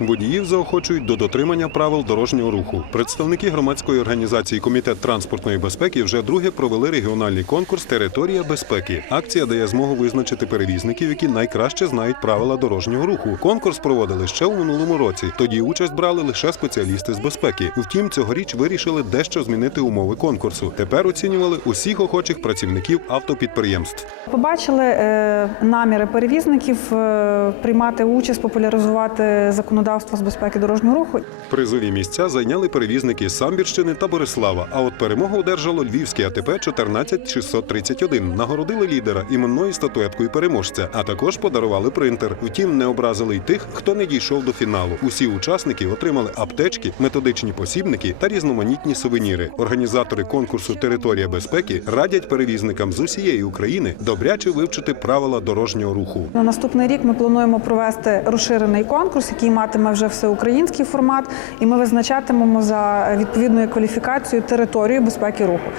Водіїв заохочують до дотримання правил дорожнього руху. Представники громадської організації Комітет транспортної безпеки вже друге провели регіональний конкурс Територія безпеки. Акція дає змогу визначити перевізників, які найкраще знають правила дорожнього руху. Конкурс проводили ще у минулому році. Тоді участь брали лише спеціалісти з безпеки. Втім, цьогоріч вирішили дещо змінити умови конкурсу. Тепер оцінювали усіх охочих працівників автопідприємств. Побачили е, наміри перевізників е, приймати участь, популяризувати законодавство з безпеки дорожнього руху. Призові місця зайняли перевізники з Самбірщини та Борислава. А от перемогу одержало Львівське АТП 14631. Нагородили лідера іменною статуеткою переможця, а також подарували принтер. Втім, не образили й тих, хто не дійшов до фіналу. Усі учасники отримали аптечки, методичні посібники та різноманітні сувеніри. Організатори конкурсу Територія безпеки радять перевізникам з усієї України добряче вивчити правила дорожнього руху. На наступний рік ми плануємо провести розширений конкурс, який матиме вже всеукраїнський формат, і ми визначатимемо за відповідною кваліфікацією територію безпеки руху.